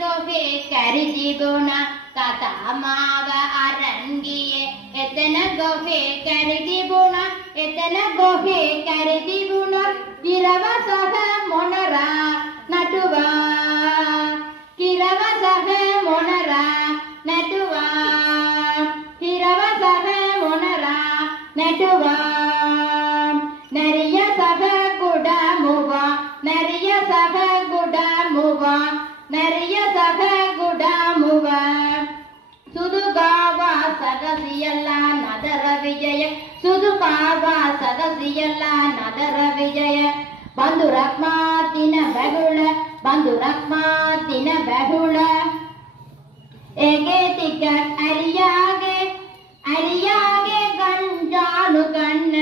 ගොහේ කැරිදිබුණ තතාමාව අරන්ගියේ එතන ගොහේ කැරිදිබුණ එතන ගොහේ කැරිදිබුණ කිරවසහ මොනරා නටුවා කිරවසහ මොනරා නටුවා කිරවසහ මොනරා නටුවා නරිය සහ ගුඩමුවා නරිය සහ ගුඩමුවා නරිය සහ ගුඩමුවා සුදු ගාවා සගසියලා නදර විජය සුදු ගාවා සගසියලා නදර විජය බඳුරක් මාතින බැගුල බඳුරක් මාතින බැගුල ඒගේ ටික අරියාගේ ගංජානු ගන්න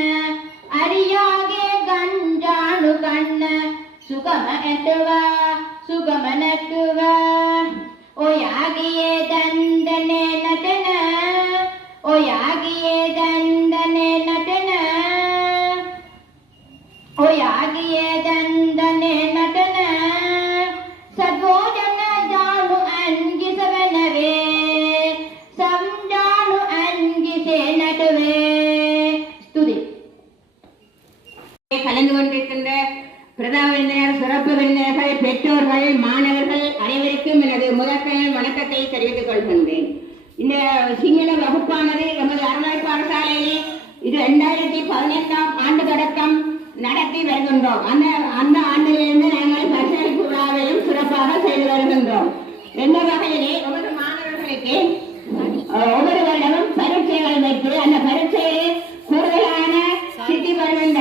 අරියාගේ ගංජානු ගන්න සුගම ඇටුවා සුගම නැටුවා ඔයාගේ දන්දනේ නටන ඔයාගේ දන්දනේ නටන ඔයාගේ දන්දනේ නටන සද්වෝජන ජානු අන්ගිසවනවේ සම්ජානු අන්ගිසේ நட்டுவே ஸ்துதி கலந்து கொண்டிருக்கின்ற பிரதம விருந்தினர் சிறப்பு விருந்தினர்கள் பெற்றோர்கள் மாணவர்கள் அனைவருக்கும் எனது முதற்கண் வணக்கத்தை தெரிவித்துக் கொள்கின்றேன். இந்த சிங்கள வகுப்பானது எமது அறநிலை பாடசாலையிலே இது 2015ஆம் ஆண்டு தொடக்கம் நடத்தி வருகின்றோம். அந்த ஆண்டிலிருந்து நாங்கள் பரிசளிப்பு விழாவையும் சிறப்பாக செய்து வருகின்றோம். எந்த வகையிலே ஒவ்வொரு மாணவர்களுக்கு ஒவ்வொரு வருடமும் பரீட்சைகள் வைத்து அந்த பரீட்சையிலே கூடுதலான சித்தி வருகின்ற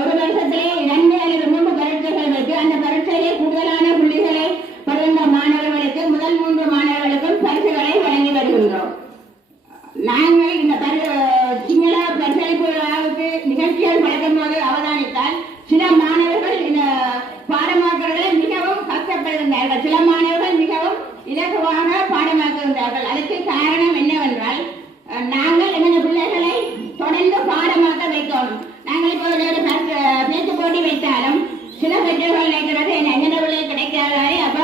ஒரு வருஷத்திலே 2 அல்லது 3 பரீட்சைகள் வைத்து அந்த பரீட்சையிலே கூடுதலான புள்ளிகளை பெறுகின்ற மாணவர்களுக்கு முதல் 3 மாணவர்களுக்கும் பரிசுகளை வழங்கி வருகின்றோம். நாங்கள் இந்த சிங்கள பரிசளிப்பு விழாவுக்கு நிகழ்ச்சிகள் வழங்கும் போது அவதானித்தால் சில மாணவர்கள் இந்த பாடமாக்குறதை மிகவும் கஷ்டப்படுகின்றார்கள். சில மாணவர்கள் மிகவும் இலகுவாக பாடமாக்குகின்றார்கள். அதுக்கு காரணம் என்னவென்றால் நாங்கள் எங்கள் பிள்ளைகளை தொடர்ந்து பாடமாக்க வைக்கணும். நாங்கள் இப்போ ஒரு பேச்சு போட்டி வைத்தாலும் சில பெற்றோர்கள் நினைக்கிறது எங்கள் பிள்ளை கிடைக்காதாரே அப்ப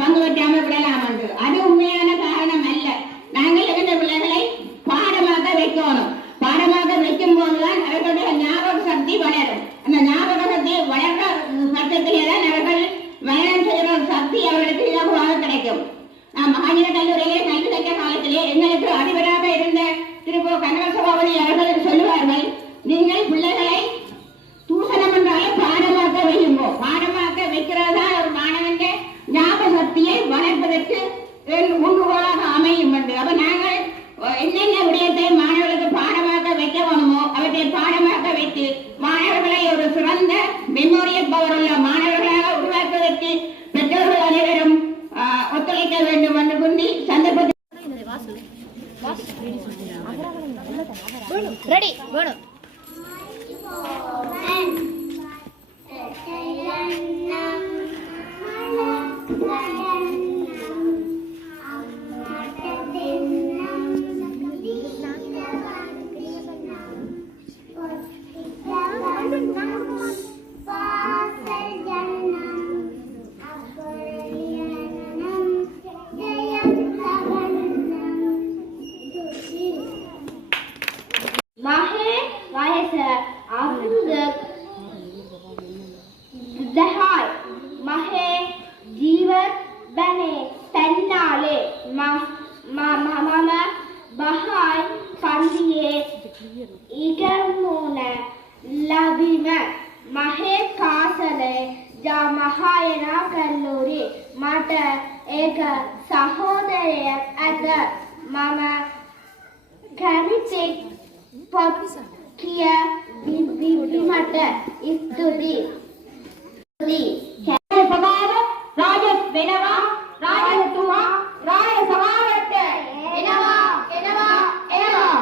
பங்கு பெற்றாமல் விடலாம் என்று. அது உண்மையான காரணம் அல்ல. நாங்கள் எங்கள் பிள்ளைகளை பாடமாக்க வைக்கணும். பாடமாக வைக்கும் போதுதான் அவர்களுடைய ஞாபக சக்தி வளரும். அந்த ஞாபக சக்தி வளர்ற பட்சத்திலே தான் அவர்கள் பயணம் செய்கிற சக்தி அவர்களுக்கு இலகுவாக கிடைக்கும். நாம் மகாஜன கல்லூரியிலே கல்வி கற்ற காலத்திலே எங்களுக்கு அதிபராக இருந்த திருப்போ கனக சபாபதி அவர்கள் சொல்லுவார்கள், நீங்கள் பிள்ளைகளை தூசணம் என்றாலும் பாடமாக்க வையும்போ. பாடமாக்க வைக்கிறதா ஒரு மாணவன் ஞாபக சக்தியை வளர்ப்பதற்கு ஊன்றுகோலாக அமையும் என்று. அப்ப நாங்கள் என்னென்ன விடயத்தை மாணவர்களுக்கு பாடமாக்க வைக்க வேணுமோ அவற்றை பாடமாக்க வைத்து மாணவர்களை ஒரு சிறந்த மெமோரியல் பவர் உள்ள மாணவர்களாக உருவாக்குவதற்கு பெற்றோர்கள் அனைவரும் ஒத்துழைக்க வேண்டும் என்று கூறி சந்தர்ப்பத்தில் මට ඒක සහෝදරයෙක් ඇත. මම කැමති පොත් කියවීමට ස්තුතියි. පදාර රාජ වෙනවා රාජතුමා රාජ සභාවට එනවා එනවා එනවා.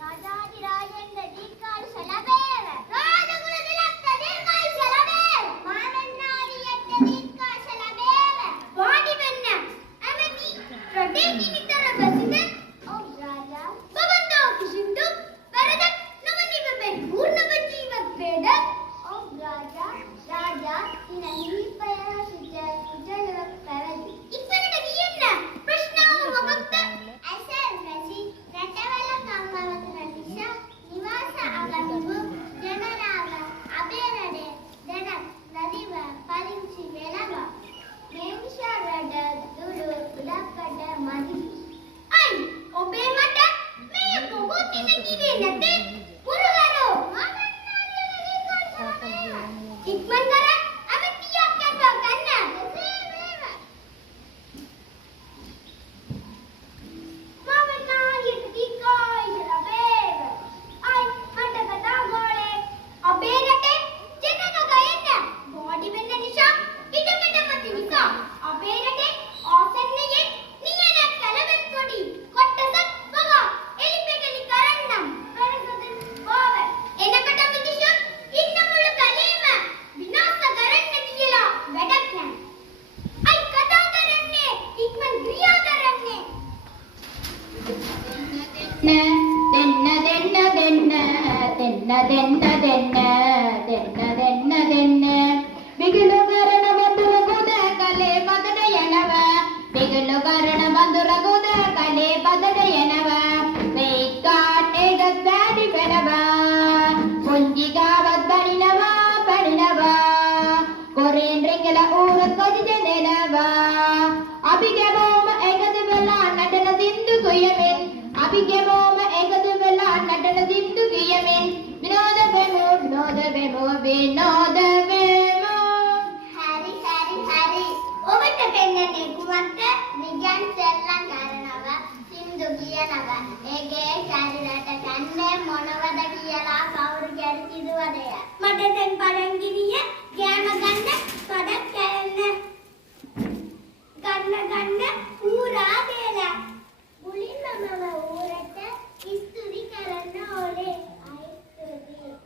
ராஜாதி ராஜேந்திர தீர்க்காயுஷ லபேவ ராஜகுல திலக்க தீர்க்காயுஷ லபேவ மானன்னாரியட்ட தீர்க்காயுஷ லபேவ வாடி பெண்ண அமதி ප්‍රදේශී විතර බසිද ඔව් රාජා බබන්දෝ කිසින්දු වැරදක් නොවනිව බෙන් පූර්ණ ජීවත් වේද ඔව් රාජා රාජා ඉනහි தென்ன தென்ன தென்ன தென்ன தென்ன தென்ன தென்ன தென்ன தென்ன ಬಿಗಿಲು ಕಾರಣ ಬಂದುರಗುದ ಕಲೆ ಪದಡೆಯನವ ಬಿಗಿಲು ಕಾರಣ ಬಂದುರಗುದ ಕಲೆ ಪದಡೆಯನವ ಬೇಕಾಟೆಗ ಬ್ಯಾಡಿ ಬೆಳವ ಕುಂಜಿಗಾವತ್ ಬಡಿನವ ಬಡಿನವ ಕೊರೇಂದ್ರಿಂಗಲ ಊರ ಕೊಜಿದ ನೆನವ ಅಬಿಗೆ ಬೋಮ ಎಗದು ಬೆಲ್ಲ ನಟನ ದಿಂದು ಕುಯ್ಯಮೆನ್ ಅಬಿಗೆ ಬೋಮ ಎಗದು ಬೆಲ್ಲ ನಟನ ದಿಂದು ಕುಯ್ಯಮೆನ್ ವಿನೋದವೆಮೋ ವಿನೋದವೆಮೋ ವಿನೋದವೆಮೋ ඔබට පෙන්වන්නේ කුමක්ද? නිගන් සෙල්ලම් කරනව සින්දු කියනව ඒගේ ශරීරයට ගන්නේ මොනවද කියලා කවුරු ගැරි කිව්වද? මට දැන් පළංගිරිය ගෑම ගන්න පදක් ගන්න ඌරා දේලා මුලින්ම මම ඌරට ස්තුති කරන්න ඕනේ.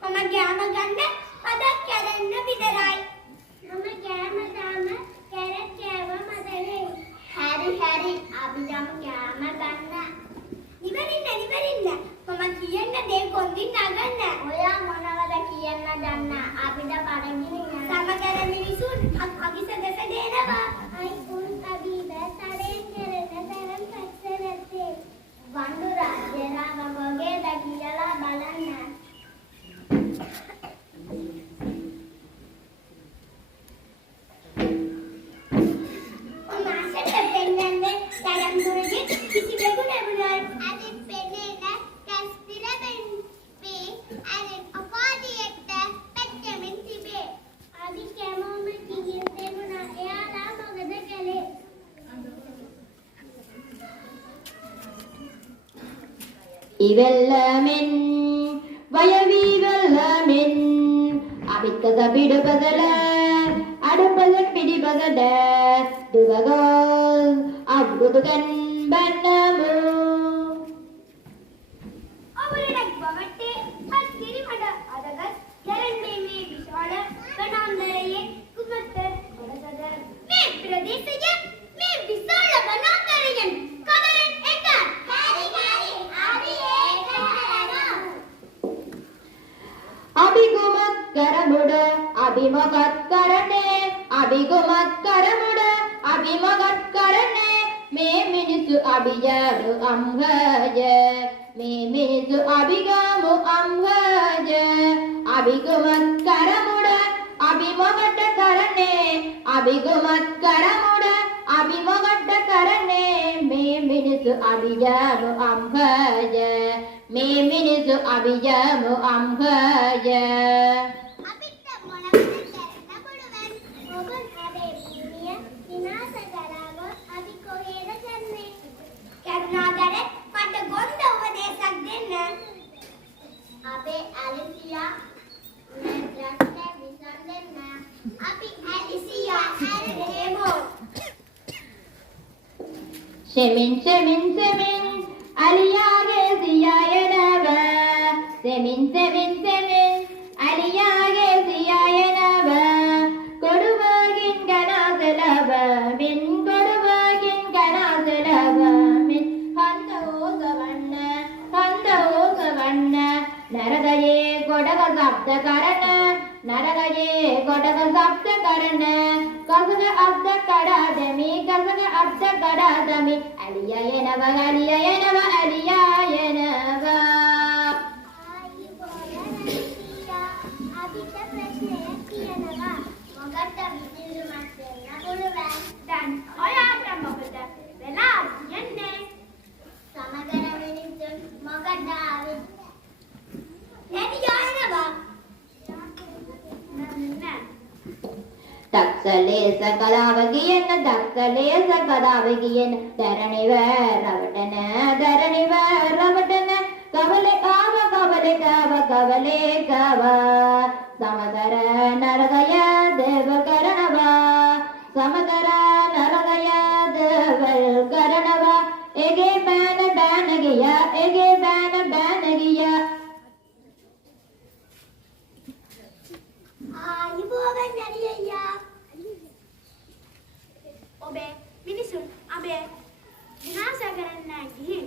මම ගෑම ගන්න පදක් කරන්න විතරයි. මම ගෑම දාම කැරට් කෑව මදනේ. හරි අභිජම ගෑම ගන්න. ඉවරින්න. මම කියන්න දේ කොන්දින් නගන්න. ඔයා මොනවද කියන්න දන්න? අපිට පඩගිනි සමගර මිනිසුන් අගිස දෙස දෙනවා. අයි උන් අබීබ තරෙන් කරන තරම් සැක්සරත්තේ. වඳු රාජ්‍යරාව මොගේද කියලා බලන්න. ඉවල්ලමෙන් වයවි වෙල්ලමෙන් අවිත්තක පිටපදල අඩපල පිටිපදඩ දුවගල් අග්ගුදුකන් බන්නමු අවරණක් බවටේ හස්කිරි මඩ අදගත් යරන්නේ මේ විශාල වනාන්තරයේ කුමත කොටසද මේ ප්‍රදේශය මේ විශාල වනාන්තරයෙන් කවරෙන් එක හරි අපි ඒක හරනවා අභිගමත් කරමුඩ අභිමගත් කරන්නේ අභිගමත් කරමුඩ අභිමගත් කරන්නේ මේ මිනිසු අභිජාරු අම්හජ මේ මිනිසු අභිගමු අම්හජ අභිගමත් කරමුඩ අභිමගට කරන්නේ අභිගමත් කරමුඩ අභිමගට කරන්නේ මේ මිනිසු අභිජාරු අම්හජ මේ මිනිසු අභිජාමු අම්හජ අපිට මොනවද කරන්න පුළුවන්? ඔබ අපේ භූමිය විනාශ කරාම අපි කොහෙද යන්නේ? කරුණාකර මට ගොන්ද උපදේශයක් දෙන්න. අපේ ඇලිසියා නැත්නම් විසන් දෙන්න. අපි ඇලිසියා හරියමු. සෙමින් අලියාගේ සියයනව සෙමින් අලියාගේ සියයනව කොඩුවකින් කනසලව මින් කොඩුවකින් කනසලව මින් හන්දෝසවන්න නරගයේ කොඩක ශබ්ද කරන නරගයේ කොඩක ශබ්ද කරන කසක අද්ද කඩා දෙමි අලියා යනවා අපිට ප්‍රශ්නයක් තියෙනවා. මොකක්ද විසඳුමක් දෙන්න පුළුවන්? දැන් ඔයාට මොකද වෙලා කියන්නේ? සමගර මිනිස්සුන් මොකද ආවේ? එදියනවා. නෑ. දක්ෂලේස කලාව කියන දරණිව රවටන කවලේ කාව සමදර නරගය දේව කරනවා සමදර නරගය දේවල් කරනවා එගේ බෑන ගියා ආයුබෝවන් නරියයා. ඔබේ මිනිසුන් අපේ විනාශ කරන්න ගිහින්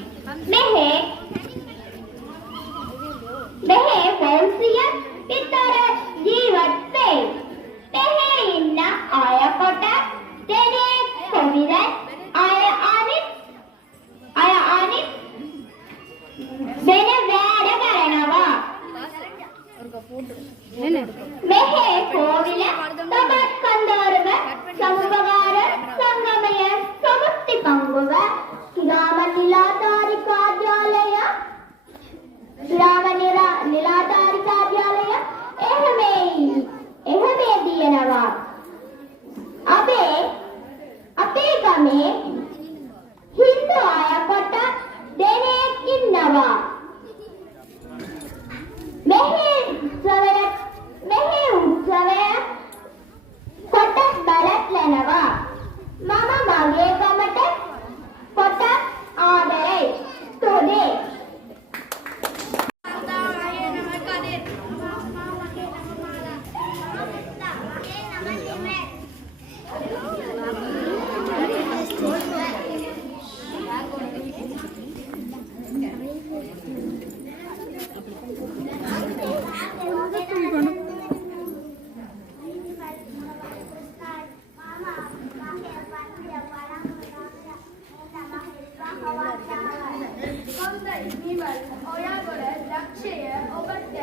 දේවල් ඔයාගොඩ ලක්ෂය ඔබට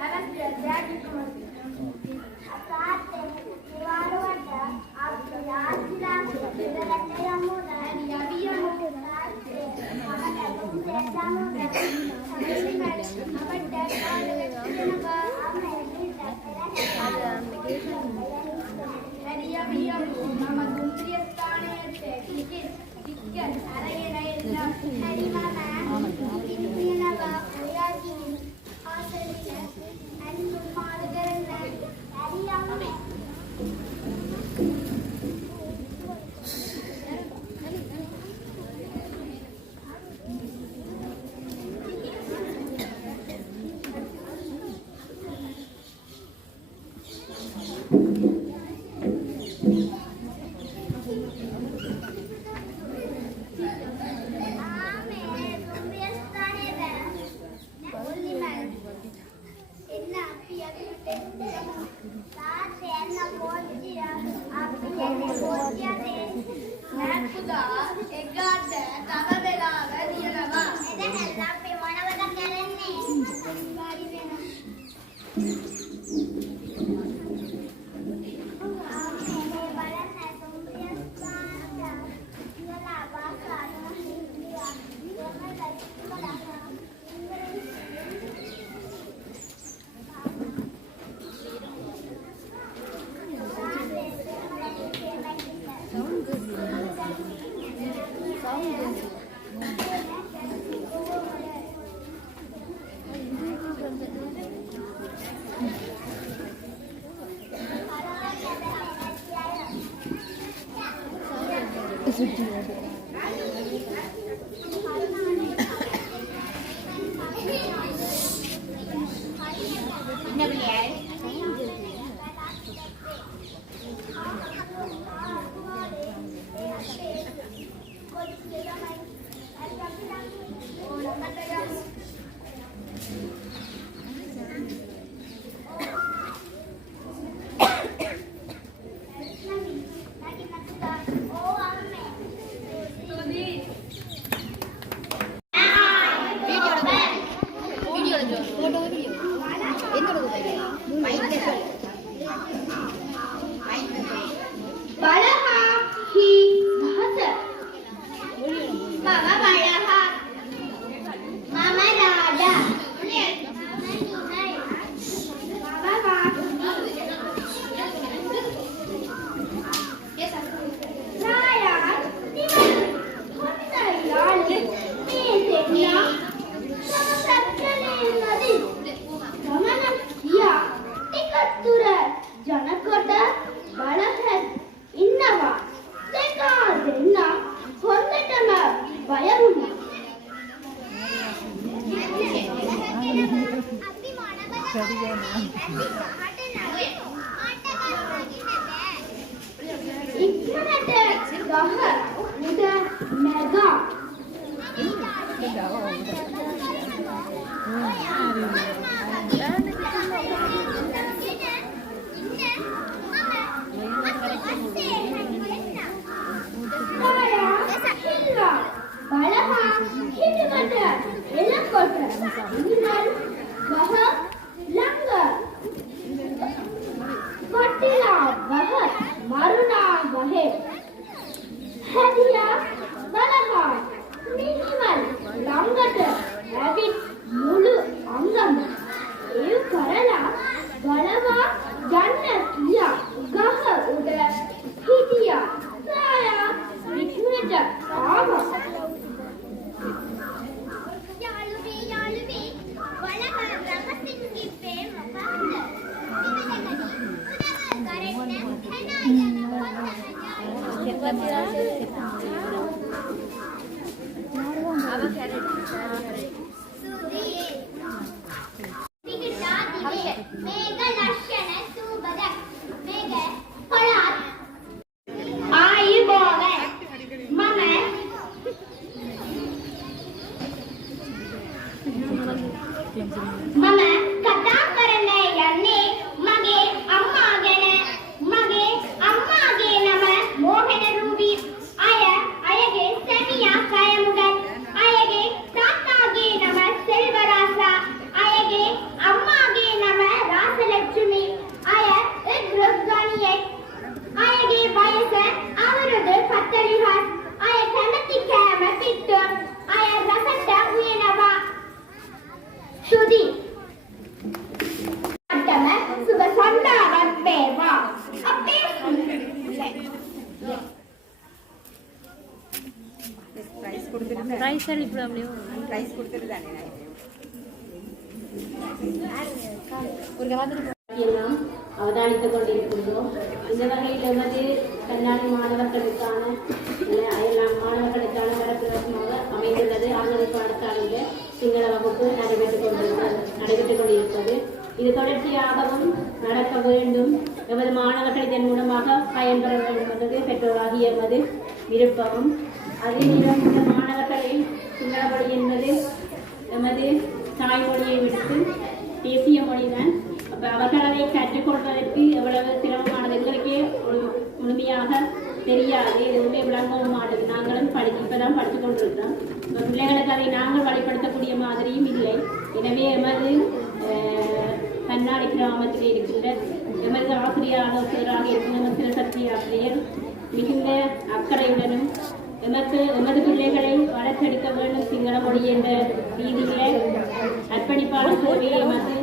අවශ්‍ය දෙයක් තාත්තේ දිවාරුවට අපි ආසිලා දෙලට යමුද යවියමු තාත්තේ අපට දුන්නේ යමුද අපට කාලෙකනවා අපේ හරියවියමු මම දුන්රිය ස්ථානයේ ටිකට් අරගෙන එන්න හරි මම ඉතිරියනවා ඔයාගේ ආසලින අනිත් මාර්ගයෙන් හරියමු ரைஸ் அடிப்பட அப்படியே ரைஸ் கொடுத்துட்டு தானே எல்லாம் அவதானித்துக் கொண்டிருக்கின்றோம். இந்த வகையில் எமது கண்ணாடி மாணவர்களுக்கான எல்லாம் மாணவர்களுக்கான வரப்பிரசமாக அமைந்துள்ளது. ஆங்கில பாடசாலையில் சிங்கள வகுப்பு நடைபெற்றுக் கொண்டிருப்பது. இது தொடர்ச்சியாகவும் நடக்க வேண்டும். எமது மாணவர்கள் இதன் மூலமாக பயன்பெற வேண்டும் என்பது பெற்றோராகிய எமது விருப்பமும். அதே நேரம் இந்த மாணவர்களை சிங்கள மொழி என்பது எமது தாய்மொழியை விடுத்து தேசிய மொழிதான். அப்போ அவர்கள் அதை கற்றுக்கொள்வதற்கு எவ்வளவு சிரமமானது எங்களுக்கே முழுமையாக தெரியாது. எதுவுமே விளங்கவும் மாட்டது. நாங்களும் இப்பதான் படித்து கொண்டிருக்கிறோம். பிள்ளைகளுக்கு அதை நாங்கள் வழிபடுத்தக்கூடிய மாதிரியும் இல்லை. எனவே எமது கண்ணாடி கிராமத்தில் இருக்கின்ற எமது ஆசிரியராக இருக்கின்ற சிவசக்தி ஆசிரியர் மிகுந்த அக்கறையுடனும் எமது பிள்ளைகளை வளர்த்தெடுக்க வேண்டும் சிங்கள மொழி என்ற ரீதியிலே அர்ப்பணிப்பான சேவையை எமது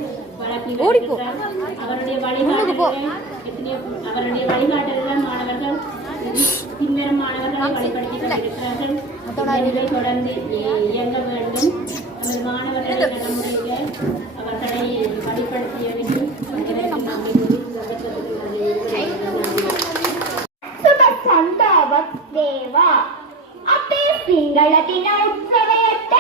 வழங்கியிருக்கிறார். அவருடைய வழிகாட்டுதல் மாணவர்கள் பின்வரும் மாணவர்களை வழிபடுத்திக் கொண்டிருக்கிறார்கள். தொடர்ந்து இயங்க வேண்டும். நமது மாணவர்களை நடைமுறையில அவர்களை வழிபடுத்தியதற்கு අපේ සිංහල දින උත්සවයට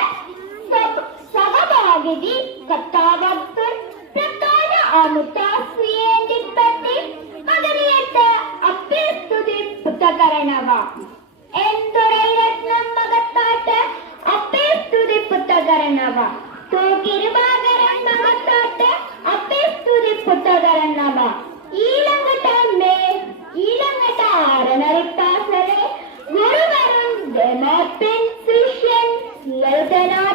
සහභාගී කතාවක් දුන් ප්‍රධාන අමුතාස්වියෙන්දිපති මගරියට අපේ ස්තුති පුත කරනවා. එන්තොරයිරත්නම් මගතාට අපේ ස්තුති පුත කරනවා. තෝකිරබාගරන් මහතාට අපේ ස්තුති පුත කරනවා. ඊළඟට ආරණරිපාසලේ ගුරුවරුන් දෙමාපියන් ශිෂ්‍යයන් ලෙඩනා